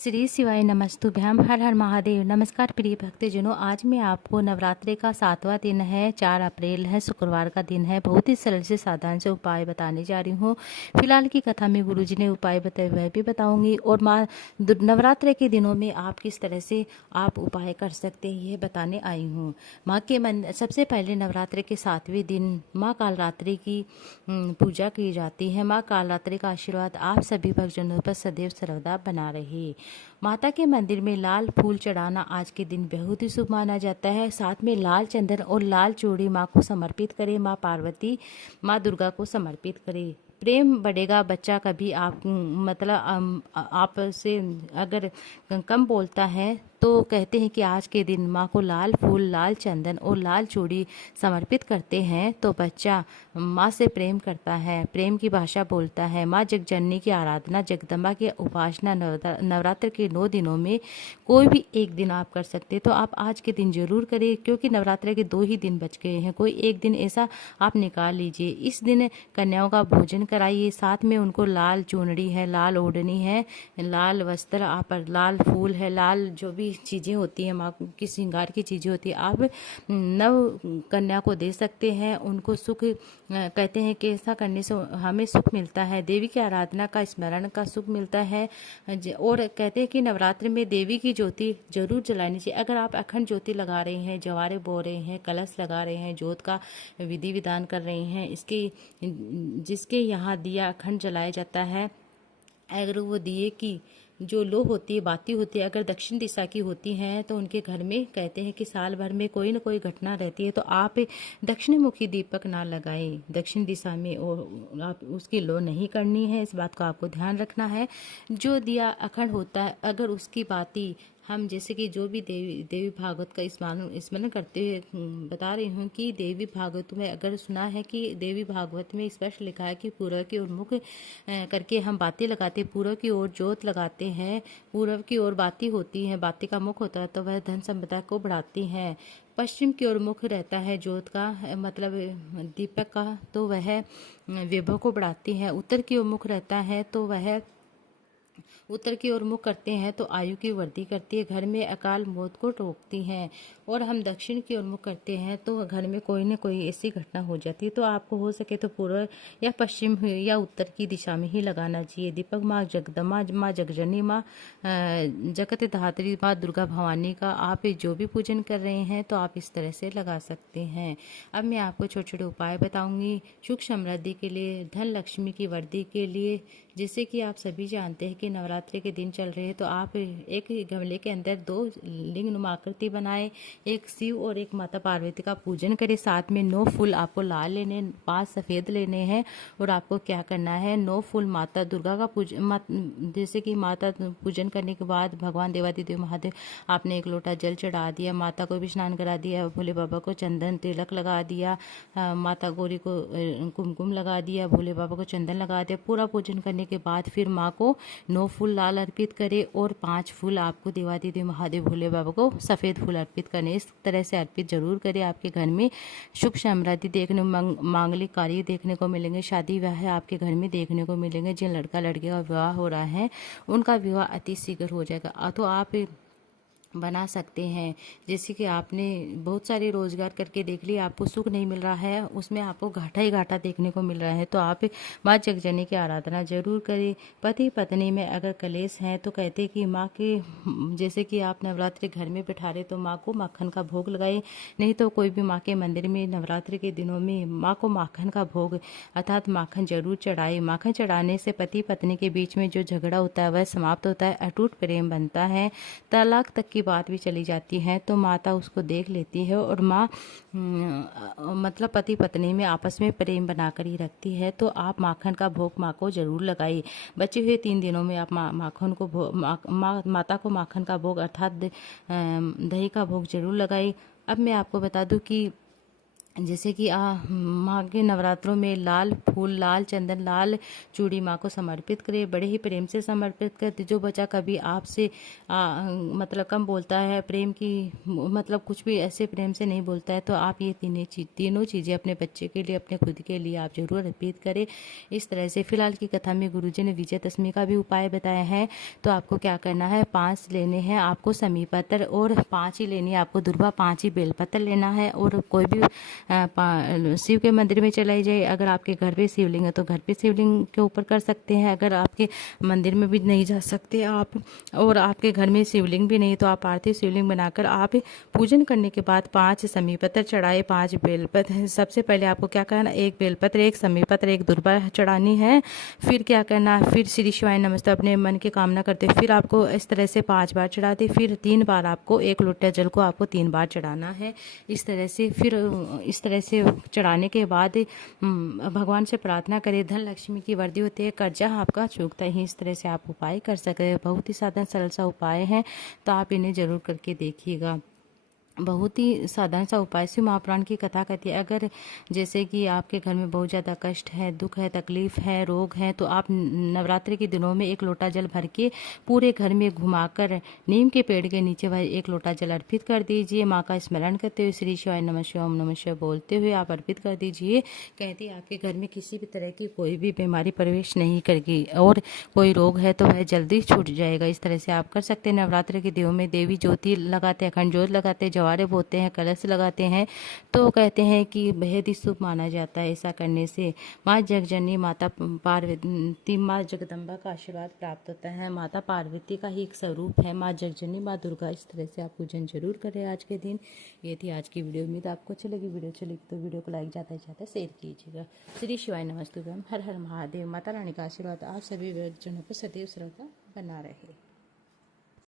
श्री शिवाय नमस्तुभ्याम। हर हर महादेव। नमस्कार प्रिय भक्तजनों, आज मैं आपको नवरात्रि का 7वां दिन है, 4 अप्रैल है, शुक्रवार का दिन है। बहुत ही सरल से साधारण से उपाय बताने जा रही हूँ। फिलहाल की कथा में गुरुजी ने उपाय बताए वह भी बताऊंगी, और माँ नवरात्रि के दिनों में आप किस तरह से आप उपाय कर सकते हैं ये बताने आई हूँ। माँ के सबसे पहले नवरात्रि के 7वें दिन माँ कालरात्रि की पूजा की जाती है। माँ कालरात्रि का आशीर्वाद आप सभी भक्तजनों पर सदैव सर्वदा बना रहे। माता के मंदिर में लाल फूल चढ़ाना आज के दिन बहुत ही शुभ माना जाता है। साथ में लाल चंदन और लाल चूड़ी माँ को समर्पित करें। माँ पार्वती, माँ दुर्गा को समर्पित करें। प्रेम बढ़ेगा। बच्चा कभी आप आप से अगर कम बोलता है तो कहते हैं कि आज के दिन माँ को लाल फूल, लाल चंदन और लाल चूड़ी समर्पित करते हैं तो बच्चा माँ से प्रेम करता है, प्रेम की भाषा बोलता है। माँ जगजननी की आराधना, जगदम्बा की उपासना नवरात्र के 9 दिनों में कोई भी एक दिन आप कर सकते हैं तो आप आज के दिन जरूर करें, क्योंकि नवरात्र के 2 ही दिन बच गए हैं। कोई एक दिन ऐसा आप निकाल लीजिए। इस दिन कन्याओं का भोजन कराइए, साथ में उनको लाल चुनरी है, लाल ओढ़नी है, लाल वस्त्र, आप लाल फूल है, लाल जो भी चीज़ें होती हैं माँ की श्रृंगार की चीज़ें होती है आप नव कन्या को दे सकते हैं। उनको सुख कहते हैं कि ऐसा करने से हमें सुख मिलता है, देवी की आराधना का स्मरण का सुख मिलता है। और कहते हैं कि नवरात्र में देवी की ज्योति जरूर जलानी चाहिए। अगर आप अखंड ज्योति लगा रहे हैं, जवारे बो रहे हैं, कलश लगा रहे हैं, ज्योत का विधि विधान कर रहे हैं, इसके जिसके यहाँ दिया अखंड जलाया जाता है, अगर वो दिए की जो लो होती है, बाती होती है, अगर दक्षिण दिशा की होती हैं तो उनके घर में कहते हैं कि साल भर में कोई ना कोई घटना रहती है, तो आप दक्षिण मुखी दीपक ना लगाएं दक्षिण दिशा में, और आप उसकी लो नहीं करनी है। इस बात का आपको ध्यान रखना है। जो दिया अखंड होता है, अगर उसकी बाती हम जैसे कि जो भी देवी भागवत का स्मरण करते हुए बता रही हूँ कि देवी भागवत में अगर सुना है कि देवी भागवत में स्पष्ट लिखा है कि पूर्व की ओर मुख करके हम बातें लगाते, पूर्व की ओर ज्योत लगाते हैं, पूर्व की ओर बाती होती है, बाती का मुख होता है तो वह धन संपदा को बढ़ाती है। पश्चिम की ओर मुख रहता है ज्योत का मतलब दीपक का, तो वह वैभव को बढ़ाती है। उत्तर की ओर मुख रहता है तो वह उत्तर की ओर मुख करते हैं तो आयु की वृद्धि करती है, घर में अकाल मौत को रोकती हैं। और हम दक्षिण की ओर मुख करते हैं तो घर में कोई न कोई ऐसी घटना हो जाती है। तो आपको हो सके तो पूर्व या पश्चिम या उत्तर की दिशा में ही लगाना चाहिए। दीपक माँ जगदम्बा, माँ जगजननी, माँ जगत धात्री, माँ दुर्गा भवानी का आप जो भी पूजन कर रहे हैं तो आप इस तरह से लगा सकते हैं। अब मैं आपको छोटे छोटे उपाय बताऊंगी सुख समृद्धि के लिए, धन लक्ष्मी की वृद्धि के लिए। जैसे कि आप सभी जानते हैं कि नवरात्रि के दिन चल रहे हैं तो आप एक गमले के अंदर 2 लिंग नुमा आकृति बनाए, एक शिव और एक माता पार्वती का पूजन करें। साथ में 9 फूल आपको लाल लेने, 5 सफ़ेद लेने हैं। और आपको क्या करना है, 9 फूल माता दुर्गा का जैसे कि माता पूजन करने के बाद भगवान देवादिदेव महादेव आपने 1 लोटा जल चढ़ा दिया, माता को भी स्नान करा दिया, भोले बाबा को चंदन तिलक लगा दिया, माता गौरी को कुमकुम लगा दिया, भोले बाबा को चंदन लगा दिया। पूरा पूजन करने के बाद फिर माँ को 9 फूल लाल अर्पित करें और 5 फूल आपको देवादिदेव महादेव भोले बाबा को सफ़ेद फूल अर्पित करने। इस तरह से अर्पित जरूर करें। आपके घर में सुख समृद्धि देखने, मांगलिक कार्य देखने को मिलेंगे, शादी विवाह आपके घर में देखने को मिलेंगे। जिन लड़का लड़के का विवाह हो रहा है उनका विवाह अति शीघ्र हो जाएगा। तो आप बना सकते हैं। जैसे कि आपने बहुत सारे रोजगार करके देख लिया, आपको सुख नहीं मिल रहा है, उसमें आपको घाटा ही घाटा देखने को मिल रहा है, तो आप माँ जगजननी की आराधना जरूर करें। पति पत्नी में अगर कलेश है तो कहते कि माँ के जैसे कि आप नवरात्रि घर में बैठा रहे तो माँ को माखन का भोग लगाए, नहीं तो कोई भी माँ के मंदिर में नवरात्रि के दिनों में माँ को माखन का भोग अर्थात माखन जरूर चढ़ाए। माखन चढ़ाने से पति पत्नी के बीच में जो झगड़ा होता है वह समाप्त होता है, अटूट प्रेम बनता है, तलाक तक की बात भी चली जाती है तो माता उसको देख लेती है और माँ मतलब पति पत्नी में आपस में प्रेम बनाकर ही रखती है। तो आप माखन का भोग माँ को जरूर लगाइए। बचे हुए 3 दिनों में आप माखन को माता को माखन का भोग अर्थात दही का भोग जरूर लगाइए। अब मैं आपको बता दूं कि जैसे कि माँ के नवरात्रों में लाल फूल, लाल चंदन, लाल चूड़ी माँ को समर्पित करें, बड़े ही प्रेम से समर्पित करते। जो बच्चा कभी आपसे मतलब कम बोलता है, प्रेम की मतलब कुछ भी ऐसे प्रेम से नहीं बोलता है, तो आप ये तीनों चीज़ें अपने बच्चे के लिए, अपने खुद के लिए आप जरूर अर्पित करें। इस तरह से फिलहाल की कथा में गुरुजी ने विजयदशमी का भी उपाय बताया है। तो आपको क्या करना है, 5 लेने हैं आपको समी पत्र, और 5 ही लेनी है आपको दुर्वा, 5 ही बेलपत्र लेना है। और कोई भी शिव के मंदिर में चलाई जाए। अगर आपके घर पे शिवलिंग है तो घर पे शिवलिंग के ऊपर कर सकते हैं। अगर आपके मंदिर में भी नहीं जा सकते आप, और आपके घर में शिवलिंग भी नहीं, तो आप पार्थिव शिवलिंग बनाकर आप पूजन करने के बाद 5 समी पत्र चढ़ाए, 5 बेलपत्र। सबसे पहले आपको क्या करना, 1 बेलपत्र, 1 समी पत्र, 1 दुर्वा चढ़ानी है। फिर क्या करना, फिर श्री शिवाय नमस्ते अपने मन की कामना करते, फिर आपको इस तरह से 5 बार चढ़ाते, फिर 3 बार आपको 1 लोटा जल को आपको 3 बार चढ़ाना है। इस तरह से फिर इस तरह से चढ़ाने के बाद भगवान से प्रार्थना करें, धन लक्ष्मी की वृद्धि होती है, कर्जा आपका चूकता ही। इस तरह से आप उपाय कर सकते हैं। बहुत ही साधारण सरल सा उपाय है, तो आप इन्हें जरूर करके देखिएगा। बहुत ही साधारण सा उपाय शिव महापुराण की कथा कहती है। अगर जैसे कि आपके घर में बहुत ज़्यादा कष्ट है, दुख है, तकलीफ है, रोग है, तो आप नवरात्रि के दिनों में 1 लोटा जल भर के पूरे घर में घुमाकर नीम के पेड़ के नीचे वह 1 लोटा जल अर्पित कर दीजिए। माँ का स्मरण करते हुए श्री शिवाय नमः शिवाय ओम नमः शिवाय बोलते हुए आप अर्पित कर दीजिए। कहती है आपके घर में किसी भी तरह की कोई भी बीमारी प्रवेश नहीं करेगी, और कोई रोग है तो वह जल्दी छूट जाएगा। इस तरह से आप कर सकते हैं। नवरात्रि के दिनों में देवी ज्योति लगाते हैं, अखंड ज्योत लगाते हैं, जवारे बोते हैं, कलश लगाते हैं, तो कहते हैं कि बेहद ही शुभ माना जाता है। ऐसा करने से माँ जगजननी माता पार्वती, माँ जगदम्बा का आशीर्वाद प्राप्त होता है। माता पार्वती का ही एक स्वरूप है माँ जगजननी, माँ दुर्गा। इस तरह से आप पूजन जरूर करें आज के दिन। ये थी आज की वीडियो। उम्मीद आपको अच्छी लगी। वीडियो अच्छी लगी तो वीडियो को लाइक जाता है शेयर कीजिएगा। श्री शिवाय नमस्तुभ्यम, हर हर महादेव। माता रानी का आशीर्वाद आप सभी जनों पर सदैव श्रद्धा बना रहे।